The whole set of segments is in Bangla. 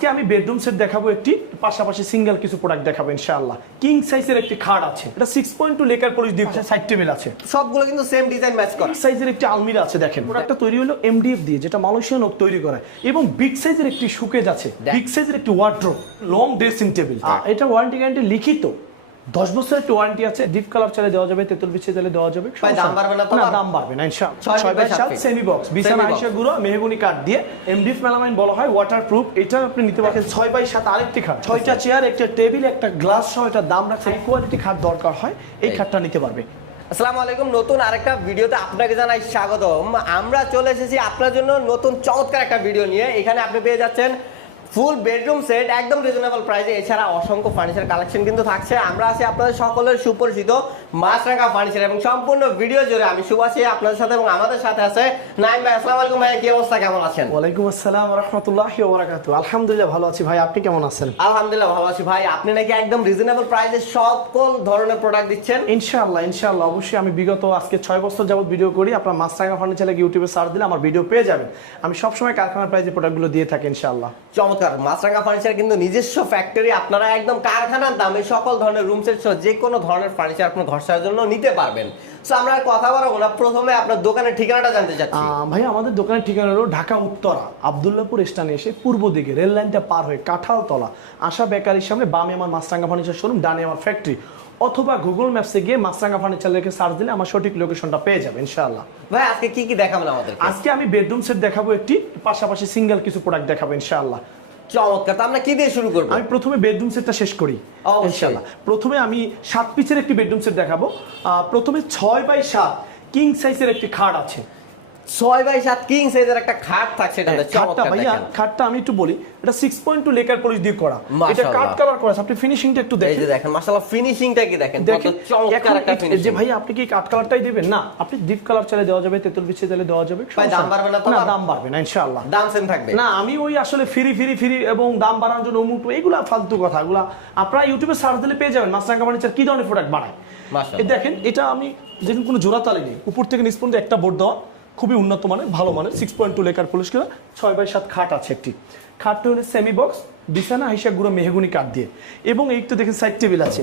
আজকে আমি বেডরুম সেট দেখাবো একটি, পাশাপাশি সিঙ্গেল কিছু প্রোডাক্ট দেখাবো ইনশাআল্লাহ। কিং সাইজের একটি খাট আছে, এটা 6.2 লেকার পলিশ দিয়ে সাইড টেবিল আছে, সবগুলো কিন্তু সেম ডিজাইন ম্যাচ করা। সাইজের একটি আলমিরা আছে দেখেন, প্রোডাক্টটা তৈরি হলো এমডিএফ দিয়ে, যেটা মালয়েশিয়ান ওক তৈরি করে। এবং বিগ সাইজের একটি শোকেজ আছে, বিগ সাইজের একটি ওয়ার্ড্রোব, লং ড্রেসিং টেবিল। এটা ওয়ারেন্টি গ্যারান্টি লিখিত 10 বছরের একটি ওয়ারেন্টি আছে। ডিপ কালার চালে দেওয়া যাবে, তেতুল বিছিয়ে চালে দেওয়া যাবে। দাম বাড়বে না তো? না, দাম বাড়বে না ইনশাআল্লাহ। 6x7 সেমি বক্স, বিছানা আইসা গুঁড়ো মেহগনি কাঠ দিয়ে এমডিএফ মেলামাইন বলা হয়, ওয়াটারপ্রুফ। এটা আপনি নিতে পারেন। 6x7 আরেকটি খাট, 6টা চেয়ার, একটা টেবিল, একটা গ্লাস সহ এটা দাম রাখছে। এই কোয়ালিটি খাট দরকার হয়, এই খাটটা নিতে পারবে। আসসালামু আলাইকুম, নতুন আরেকটা ভিডিওতে আপনাকে জানাই স্বাগতম। আমরা চলে এসেছি আপনার জন্য নতুন চমৎকার একটা ভিডিও নিয়ে। এখানে আপনি পেয়ে যাচ্ছেন ফুল বেডরুম সেট একদম রিজনেবল প্রাইসে। এছাড়া অসংখ্য ফার্নিচার কালেকশন কিন্তু থাকছে। আমরা আছি আপনাদের সকলের সুপরিচিত মাছরাঙা ফার্নিচার, এবং সম্পূর্ণ ভিডিও জুড়ে আমি শুভ আছি আপনাদের সাথে, এবং আমাদের সাথে আছে নাইম ভাই। আসসালামু আলাইকুম ভাই, কি অবস্থা, কেমন আছেন? ওয়ালাইকুম আসসালাম ওয়া রাহমাতুল্লাহি ওয়া বারাকাতুহু। আলহামদুলিল্লাহ ভালো আছি ভাই, আপনি কেমন আছেন? আলহামদুলিল্লাহ ভালো আছি ভাই। আপনি নাকি একদম রিজনেবল প্রাইসে সকল ধরনের প্রোডাক্ট দিচ্ছেন? ইনশাআল্লাহ ইনশাআল্লাহ, অবশ্যই। আমি বিগত আজকে 6 বছর যাবত ভিডিও করি। আপনার মাছরাঙা ফার্নিচারে ইউটিউবে সার্চ দিলে আমার ভিডিও পেয়ে যাবেন। আমি সবসময় কারখানার প্রাইসে প্রোডাক্টগুলো দিয়ে থাকি ইনশাআল্লাহ। চমৎকার। মাছরাঙা ফার্নিচার কিন্তু নিজস্ব ফ্যাক্টরি, আপনারা একদম কারখানার দামে সকল ধরনের রুম সেট সহ যে কোনো ধরনের ফার্নিচার আপনার ঘর সাজানোর জন্য নিতে পারবেন। সো আমরা কথা বলবো না, প্রথমে আপনার দোকানের ঠিকানাটা জানতে চাচ্ছি। ভাই, আমাদের দোকানের ঠিকানা হলো ঢাকা উত্তরা আব্দুল্লাহপুর স্টেশনে এসে পূর্ব দিকে রেল লাইনটা পার হয়ে কাঁঠালতলা আশা বেকারির সামনে বামে আমার মাছরাঙা ফার্নিচার শোরুম, ডানে আমার ফ্যাক্টরি। অথবা গুগল ম্যাপসে গিয়ে মাছরাঙা ফার্নিচার লিখে সার্চ দিলে আমার সঠিক লোকেশনটা পেয়ে যাবে ইনশাআল্লাহ। ভাই আজকে কি কি দেখাবেন আমাদের? আজকে আমি বেডরুম সেট দেখাবো একটি, পাশাপাশি সিঙ্গেল কিছু প্রোডাক্ট দেখাবো ইনশাআল্লাহ। চমৎকার। তো আমরা কি দিয়ে শুরু করব? আমি প্রথমে বেডরুম সেটটা শেষ করি ইনশাআল্লাহ। প্রথমে আমি 7 পিসের একটি বেডরুম সেট দেখাবো। প্রথমে 6x7 কিং সাইজের একটি খাট আছে। 6x7 কিং সাইজের একটা খাট থাকছে। এটা খাটটা ভাইয়া, খাটটা আমি একটু বলি, এটা 6.2 লেকার পলিশ দিয়ে করা, এটা কাট কালার করা আছে। আপনি ফিনিশিংটা একটু দেখেন, এই যে দেখেন মাশাআল্লাহ, ফিনিশিংটা কি দেখেন, কত চমৎকার একটা ফিনিশিং। যে ভাইয়া আপনি কি কাট কালারটাই দিবেন? না, আপনি ডিপ কালার চালে দেওয়া যাবে, তেতুল বিছিয়ে চালে দেওয়া যাবে। ভাই দাম বাড়বে না তো? না, দাম বাড়বে না ইনশাআল্লাহ। দাম সেম থাকবে না, আমি ওই আসলে ফ্রি এবং দাম বাড়ানোর জন্য অমুক এগুলা ফালতু কথা। এগুলা আপনারা ইউটিউবে সার্চ দিলে পেয়ে যাবেন মাছরাঙা ফার্নিচার কি ধরনের প্রোডাক্ট বানায়। মাশাআল্লাহ, দেখেন এটা আমি যেরকম কোনো জোড়া তালি নেই, উপর থেকে নিচ পর্যন্ত একটা বোর্ড দেওয়া, খুবই উন্নত মানের, ভালো মানের 6.2 লেকার পলিশ করা 6x7 খাট আছে। একটি খাটটা হলো সেমি বক্স, বিছানা হাইসা গুঁড়ো মেহগনি কাঠ দিয়ে। এবং এই তো দেখেন সাইড টেবিল আছে,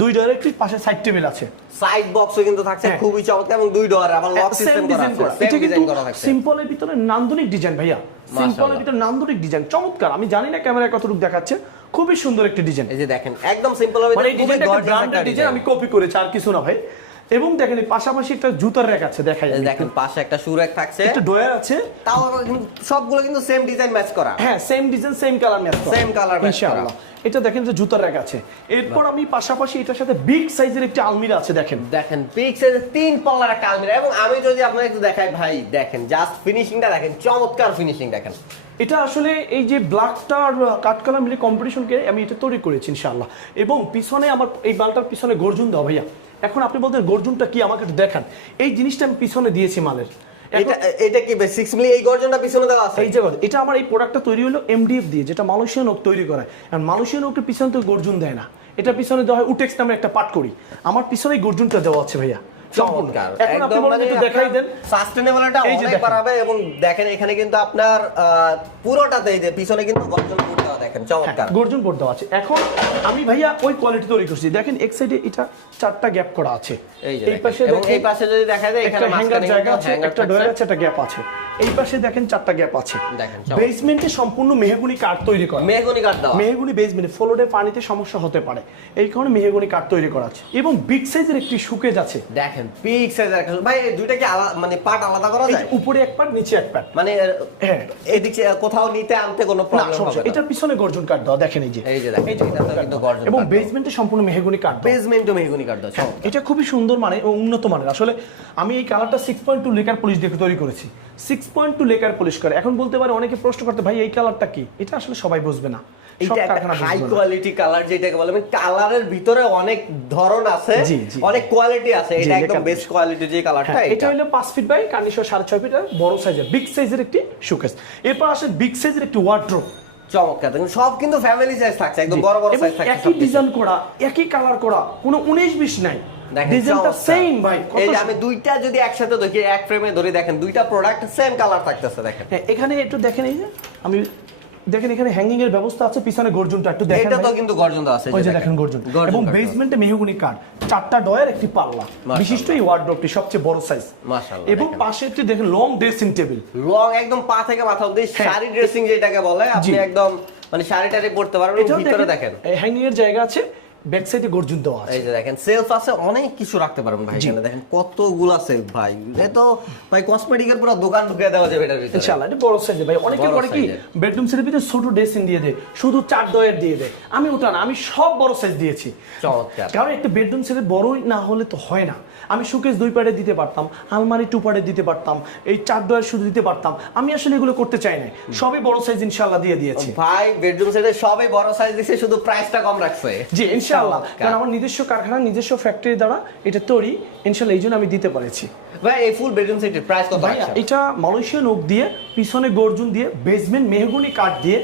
2 ডয়ার একটি পাশে সাইড টেবিল আছে। সাইড বক্সও কিন্তু থাকছে, খুবই চমৎকার, এবং 2 ডয়ার আবার লক সিস্টেম করা আছে। এটা কিন্তু সিম্পলের ভিতরে নান্দনিক ডিজাইন ভাইয়া, সিম্পলের ভিতরে নান্দনিক ডিজাইন, চমৎকার। আমি জানি না ক্যামেরায় কতটুকু দেখাচ্ছে, খুবই সুন্দর একটি ডিজাইন। এই যে দেখেন একদম সিম্পলের ভিতরে খুবই গর্জিয়াস ডিজাইন, আমি কপি করেছি, আর কিছু না ভাই। এবং দেখেন পাশাপাশি একটা জুতার র‍্যাক আছে, দেখা যায়। দেখেন পাশে একটা শু র‍্যাক থাকছে, একটা ডয়ার আছে। তাও সবগুলো কিন্তু সেম ডিজাইন ম্যাচ করা। হ্যাঁ, same design same colour match করা, সেম কালার ম্যাচ করা। এটা দেখেন যে জুতার র‍্যাক আছে। এরপর আমি পাশাপাশি এটার সাথে বিগ সাইজের একটি আলমিরা আছে। দেখেন বিগ সাইজের 3 পাল্লার একটা আলমিরা। এবং আমি যদি আপনাকে একটু দেখাই ভাই, দেখেন জাস্ট ফিনিশিংটা দেখেন, চমৎকার ফিনিশিং দেখেন। এটা আসলে এই যে ব্ল্যাকটা আর কাঠ কালার মিলে কম্পিটিশনকে আমি এটা তৈরি করেছি ইনশাআল্লাহ। এবং পিছনে আমার এই বালটার পিছনে গর্জন দাও ভাইয়া। এখন আপনি বলতেন গর্জনটা কি, আমাকে একটু দেখান। এই জিনিসটা আমি পিছনে দিয়েছি মালের। এটা কি 6 মিলি এই গর্জনটা পিছনে দেওয়া আছে? এই যে এটা আমার এই প্রোডাক্টটা তৈরি হলো এমডিএফ দিয়ে, যেটা মালয়েশিয়ান ওক তৈরি করে। আর মালয়েশিয়ান ওকের পিছনে তো গর্জন দেয় না, এটা পিছনে দেওয়া হয় উটেক্স নামে একটা পাট করি। আমার পিছনে গর্জনটা দেওয়া আছে ভাইয়া, চমৎকার। এখন আপনি বলেন একটু দেখাই দেন। সাস্টেনেবলটা অনেক বাড়াবে। এবং দেখেন এখানে কিন্তু আপনার পুরোটাতে এই যে পিছনে কিন্তু গর্জন বোর্ড দেওয়া, দেখেন চমৎকার গর্জন বোর্ড দেওয়া আছে। এখন আমি ভাইয়া ওই কোয়ালিটি তৈরি করছি। দেখেন এক সাইডে এটা 4টা গ্যাপ করা আছে, এই পাশে, এবং এই পাশে যদি দেখা যায় এখানে হ্যাঙ্গার জায়গা আছে, একটা ডয়ার আছে, একটা গ্যাপ আছে। এই পাশে দেখেন 4টা গ্যাপ আছে। দেখেন বেসমেন্টে সম্পূর্ণ মেহগনি কাঠ তৈরি করা, মেহগনি কাঠ দাও। মেহগনি বেসমেন্টে ফ্লোরে পানিতে সমস্যা হতে পারে, এই কারণে মেহগনি কাঠ তৈরি করা আছে। এবং বিগ সাইজের একটি শোকেজ আছে। দেখেন বিগ সাইজের একটা, ভাই দুইটা কি মানে পার্ট আলাদা করা যায়? উপরে এক পার্ট, নিচে এক পার্ট, মানে হ্যাঁ এদিকে কোথাও নিতে আনতে কোনো প্রবলেম হবে না। এটার পিছনে গর্জন কাঠ দাও, দেখেন এই যে দেখেন এটা কিন্তু গর্জন। এবং বেসমেন্টে সম্পূর্ণ মেহগনি কাঠ, বেসমেন্টও মেহগনি কাঠ দাও। এটা খুবই সুন্দর মানে ও উন্নত মানের। আসলে আমি এই কালারটা 6.2 লেকার পলিশ দিয়ে তৈরি করেছি, 6.2 লেকার পলিশ করে। এখন বলতে পারে অনেকে প্রশ্ন করতে, ভাই এই কালারটা কি? এটা আসলে সবাই বুঝবে না, এটা একটা হাই কোয়ালিটি কালার যেটাকে বলে। মানে কালারের ভিতরে অনেক ধরন আছে, অনেক কোয়ালিটি আছে। এটা একদম বেস্ট কোয়ালিটি যে কালারটা। এটা হলো 5 ফিট বাই 6.5 ফিট বড় সাইজের বিগ সাইজের একটি শোকেস। এরপর আসে বিগ সাইজের একটি ওয়ার্ড্রোব। চমৎকার, দেখুন সব কিন্তু ফ্যামিলি সাইজ থাকছে, একদম বড় বড় সাইজ থাকছে। একই ডিজাইন করা, একই কালার করা, কোনো 19-20 নাই। ডিজাইনটা সেম ভাই। এই যে আমি দুইটা যদি একসাথে দেখি, এক ফ্রেমে ধরে দেখেন দুইটা প্রোডাক্ট সেম কালার থাকতেছে। দেখেন এখানে একটু দেখেন, এই যে আমি দেখেন এখানে হ্যাঙ্গিং এর ব্যবস্থা আছে, পিছনে গর্জনটা একটু দেখেন। এটা তো কিন্তু গর্জন দেওয়া আছে, ওই যে দেখেন গর্জন, এবং বেসমেন্টে মেহগনি কাঠ, 4টা ডয়ার একটি পাল্লা বিশিষ্ট এই ওয়ার্ডরোবটি সবচেয়ে বড় সাইজ মাশাআল্লাহ। এবং পাশে একটি দেখেন লং ড্রেসিং টেবিল, লং একদম পা থেকে মাথা অবধি শাড়ি ড্রেসিং যেটাকে বলে, আপনি একদম মানে শাড়িটারে পরতে পারবেন। ভিতরে দেখেন হ্যাঙ্গিং এর জায়গা আছে, ব্যাক সাইডে গর্জন দেওয়া আছে। এই যে দেখেন সেলফ আছে, অনেক কিছু রাখতে পারবেন ভাই এখানে। দেখেন কতগুলা সেলফ ভাই, এই তো ভাই কসমেটিকের পুরো দোকান ঢুকিয়ে দেওয়া যাবে এটার ভিতরে ইনশাআল্লাহ। এটা বড় সাইজে ভাই, অনেকে করে কি বেডরুম সেটের ভিতরে ছোট ড্রেসিং দিয়ে দেয়, শুধু 4 ডয়ার দিয়ে দেয়। আমি ওটা না, আমি সব বড় সাইজ দিয়েছি। চমৎকার। কারণ একটা বেডরুম সেটের বড়ই না হলে তো হয় না। আমি শোকেস 2 পার্টে দিতে পারতাম, আলমারি 2 পার্টে দিতে পারতাম, এই 4 ডয়ার শুধু দিতে পারতাম। আমি আসলে এগুলো করতে চাই না, সবই বড় সাইজ ইনশাআল্লাহ দিয়ে দিয়েছি ভাই। বেডরুম সেটের সবই বড় সাইজ দিয়েছে, শুধু প্রাইসটা কম রাখছে। জি ইনশাআল্লাহ, কারণ আমার নিজস্ব কারখানা, নিজস্ব ফ্যাক্টরি দ্বারা এটা তৈরি, ইনশাআল্লাহ এই জন্য আমি দিতে পেরেছি। ভাই এই ফুল বেডরুম সেটের প্রাইস কত ভাই রাখছেন? এটা মালয়েশিয়ান ওক দিয়ে, পিছনে গর্জন দিয়ে, বেসমেন্ট মেহগনি কাঠ দিয়ে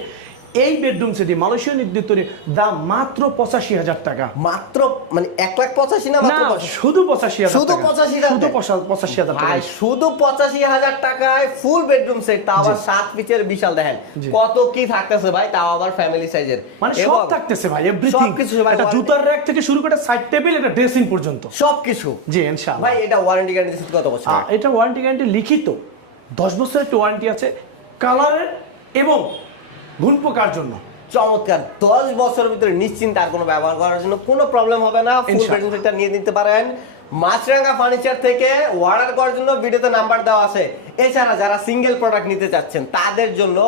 এই বেডরুম সেটি মালয়েশিয়ান ওক দিয়ে তৈরি, দাম মাত্র 85,000 টাকা। মাত্র মানে 1,85,000 না মাত্র 85,000? শুধু 85,000 শুধু 85,000 শুধু 85,000 টাকা। ভাই শুধু 85,000 টাকায় ফুল বেডরুম সেট, তাও আবার 7 পিচের বিশাল। দেখেন কত কি থাকতেছে ভাই, তাও আবার ফ্যামিলি সাইজের, মানে সব থাকতেছে ভাই, এভরিথিং। সবকিছু ভাই, একটা জুতার র‍্যাক থেকে শুরু করে সাইড টেবিল, এটা ড্রেসিং পর্যন্ত সবকিছু। জি ইনশাআল্লাহ। ভাই এটা ওয়ারেন্টি গ্যারান্টি কত বছর? এটা ওয়ারেন্টি গ্যারান্টি লিখিত 10 বছরের একটা ওয়ারেন্টি আছে, কালারের এবং ঘুণ পোকার জন্য। চমৎকার। 10 বছরের ভিতরে নিশ্চিন্তে আর কোনো ব্যবহার করার জন্য কোনো প্রবলেম হবে না। ফুল বেডরুম সেটটা নিয়ে নিতে পারেন মাছরাঙ্গা ফার্নিচার থেকে। অর্ডার করার জন্য ভিডিওতে নাম্বার দেওয়া আছে। এছাড়া যারা সিঙ্গেল প্রোডাক্ট নিতে চাচ্ছেন তাদের জন্য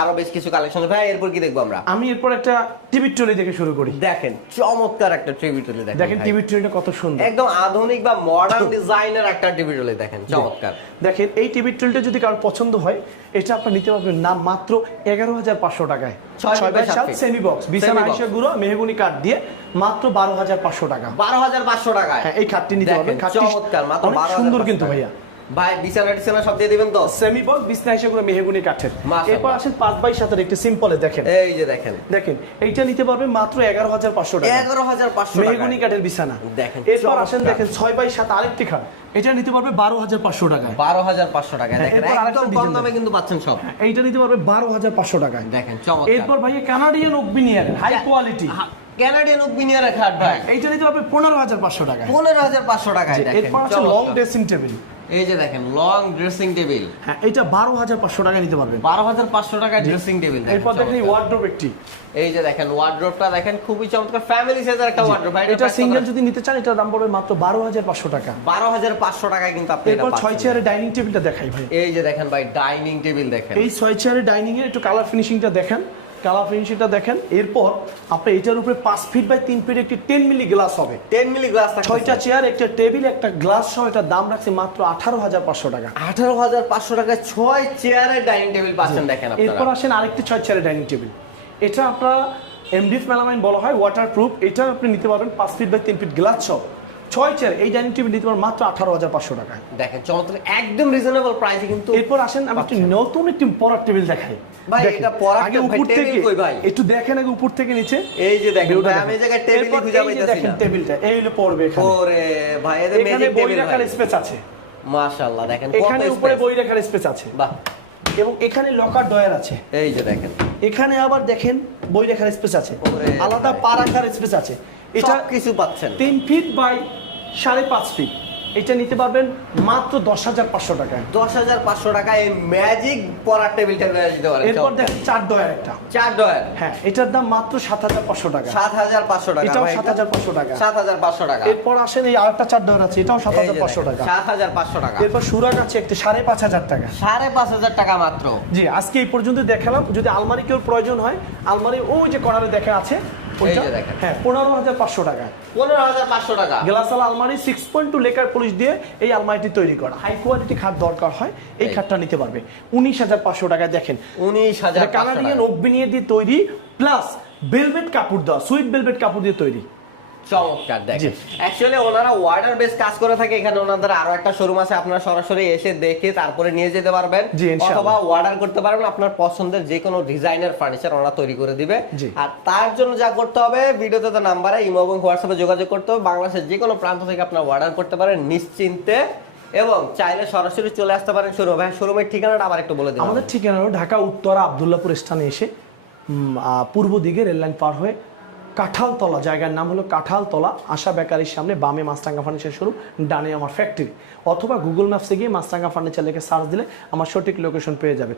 আরো বেশ কিছু কালেকশন। ভাই এরপর কি দেখবো আমরা? আমি এরপর একটা টিভি ট্রলি থেকে শুরু করি। দেখেন চমৎকার একটা টিভি ট্রলি। দেখেন টিভি ট্রলিটা কত সুন্দর, একদম আধুনিক বা মডার্ন ডিজাইনের একটা টিভি ট্রলি। দেখেন চমৎকার। দেখেন এই টিভি ট্রলিটা যদি কারোর পছন্দ হয়, এটা আপনি নিতে পারবেন না মাত্র 11,500 টাকায়। 6x7 সেমি বক্স, বিছানা আইসা গুঁড়ো মেহগনি কাঠ দিয়ে মাত্র 12,500 টাকা। 12,500 টাকায় হ্যাঁ এই খাটটি নিতে পারবেন। খাটটি চমৎকার, মাত্র 12,500 সুন্দর কিন্তু ভাইয়া। ভাই বিছানা সব দিয়ে দিবেন তো? সেমি বক্স, বিছানা আইসা গুঁড়ো মেহগনি কাঠের। এরপর আসেন 5x7 একটা সিম্পলে। দেখেন এই যে দেখেন এইটা নিতে পারবেন মাত্র 11,500 টাকা। 11,500 মেহগনি কাঠের বিছানা। দেখেন এরপর আসেন দেখেন 6x7 আরেকটি খাট, এটা নিতে পারবে 12,500 টাকায়। 12,500 টাকায়। দেখেন একদম কম দামে কিন্তু পাচ্ছেন সব। এইটা নিতে পারবে 12,500 টাকায়। দেখেন চমৎকার। এরপর ভাই Canadian oak veneer high quality, Canadian oak বিনিয়ারের খাট ভাই, এইটা নিতে পারবে 15,500 টাকায়। 15,500 টাকায়। দেখেন এরপর আছে লং ড্রেসিং টেবিল। এই যে দেখেন লং ড্রেসিং টেবিল। হ্যাঁ এটা 12,500 টাকায় নিতে পারবেন। 12,500 টাকায় ড্রেসিং টেবিল। এরপর দেখেন ওয়ার্ডরোব একটি। এই যে দেখেন ওয়ার্ডরোবটা দেখেন খুবই চমৎকার, ফ্যামিলি সাইজের একটা ওয়ার্ডরোব ভাই। এটা সিঙ্গেল যদি নিতে চান এটার দাম পড়বে মাত্র 12,500 টাকা। 12,500 টাকায় কিন্তু আপনি এটা এরপর পাচ্ছেন। 6 চেয়ারের ডাইনিং টেবিলটা দেখাই ভাই। এই যে দেখেন ভাই ডাইনিং টেবিল দেখেন। এই 6 চেয়ারের ডাইনিং এর একটু কালার ফিনিশিংটা দেখেন, কালার ফিনিশিংটা দেখেন। এরপর আপনি এটার উপরে 5 ফিট বাই 3 ফিট একটি 10 মিলি গ্লাস হবে। 10 মিলি গ্লাস থাকবে। 6টা চেয়ার, একটা টেবিল, একটা গ্লাস সহ এটার দাম রাখছে মাত্র 18,500 টাকা। 18,500 টাকায় 6 চেয়ারের ডাইনিং টেবিল পাচ্ছেন। দেখেন আপনারা। এরপর আসেন আরেকটি 6 চেয়ারের ডাইনিং টেবিল। এটা আপনারা এমডিএফ মেলামাইন বলা হয়, ওয়াটারপ্রুফ। এটা আপনি নিতে পারবেন 5 ফিট বাই 3 ফিট গ্লাস সহ। 6 চেয়ার এই ডাইনিং টেবিল নিতে পারবেন মাত্র 18,500 টাকায়। দেখেন চমৎকার, একদম রিজনেবল প্রাইসে কিন্তু। এরপর আসেন আমি একটু নতুন একটি পড়ার টেবিল দেখাই। ভাই এটা পড়ার আগে টেবিল উপর থেকে কই ভাই? একটু দেখেন আগে উপর থেকে নিচে। এই যে দেখেন ভাই আমি এই জায়গায় টেবিলই খুঁজে পাইতাছি না। দেখেন টেবিলটা এই হলো পড়বে এখানে। ওরে ভাই এদের ম্যাজিক বই টেবিল রাখার ভাই। স্পেস আছে। মাশাআল্লাহ দেখেন কত এখানে উপরে স্পেস। বই রাখার স্পেস আছে। বাহ। এবং এখানে লকার ডয়ার আছে। এই যে দেখেন এখানে আবার দেখেন বই রাখার স্পেস আছে। ওরে আলাদা পা রাখার স্পেস আছে। এটা এটা কিছু পাচ্ছেন। 3 ফিট বাই 5.5 ফিট। এটা নিতে পারবেন মাত্র 10,500 টাকায়। 10,500 টাকায় এই ম্যাজিক পড়ার টেবিলটা নিয়ে যেতে পারেন। এরপর দেখেন 4 ডয়ার একটা। 4 ডয়ার। হ্যাঁ এটার দাম মাত্র 7,500 টাকা। 7,500 টাকা। এটাও ভাই 7,500 টাকা। 7,500 টাকা। এরপর আসেন এই আরেকটা 4 ডয়ার আছে, এটাও 7,500 টাকা। 7,500 টাকা। এরপর সুরাগ আছে একটা 5,500 টাকা। 5,500 টাকা মাত্র। জি আজকে এই পর্যন্ত দেখালাম। যদি আলমারি কেউ প্রয়োজন হয়, আলমারি ওই যে কর্নারে দেখা আছে ওইটা। এই যে দেখেন। হ্যাঁ 15,500 টাকা। 15,500 টাকা। গ্লাসওয়ালা আলমারি 6.2 লেকার পলিশ দিয়ে এই আলমারিটি তৈরি করা। হাই কোয়ালিটি খাট দরকার হয় এই খাটটা নিতে পারবে 19,500 টাকায়। দেখেন 19,500 কানাডিয়ান ওক বিনিয়ার দিয়ে তৈরি, প্লাস ভেলভেট কাপড় দেওয়া, সুইট ভেলভেট কাপড় দিয়ে তৈরি। চমৎকার। দেখেন অ্যাকচুয়ালি ওনারা অর্ডার বেস কাজ করে থাকে। এখানে ওনাদের আরো একটা শোরুম আছে, আপনারা সরাসরি এসে দেখে তারপরে নিয়ে যেতে পারবেন, অথবা অর্ডার করতে পারবেন। আপনার পছন্দের যে কোনো ডিজাইনের ফার্নিচার ওনারা তৈরি করে দিবে। আর তার জন্য যা করতে হবে, ভিডিওতে তো নাম্বারে ইমো এবং হোয়াটসঅ্যাপে যোগাযোগ করতে হবে। বাংলাদেশের যে কোনো প্রান্ত থেকে আপনারা অর্ডার করতে পারেন নিশ্চিন্তে, এবং চাইলে সরাসরি চলে আসতে পারেন শোরুমে। শোরুমের ঠিকানাটা আবার একটু বলে দিন। আমাদের ঠিকানা হলো ঢাকা উত্তরা আব্দুল্লাহপুর স্থানে এসে পূর্ব দিকে রেললাইন পার হয়ে কাঁঠালতলা, জায়গার নাম হলো কাঁঠালতলা, আশা বেকারির সামনে, বামে মাছরাঙ্গা ফার্নিচার শোরুম, ডানে আমার ফ্যাক্টরি। অথবা গুগল ম্যাপসে গিয়ে মাছরাঙ্গা ফার্নিচার লিখে সার্চ দিলে আমার সঠিক লোকেশন পেয়ে যাবে।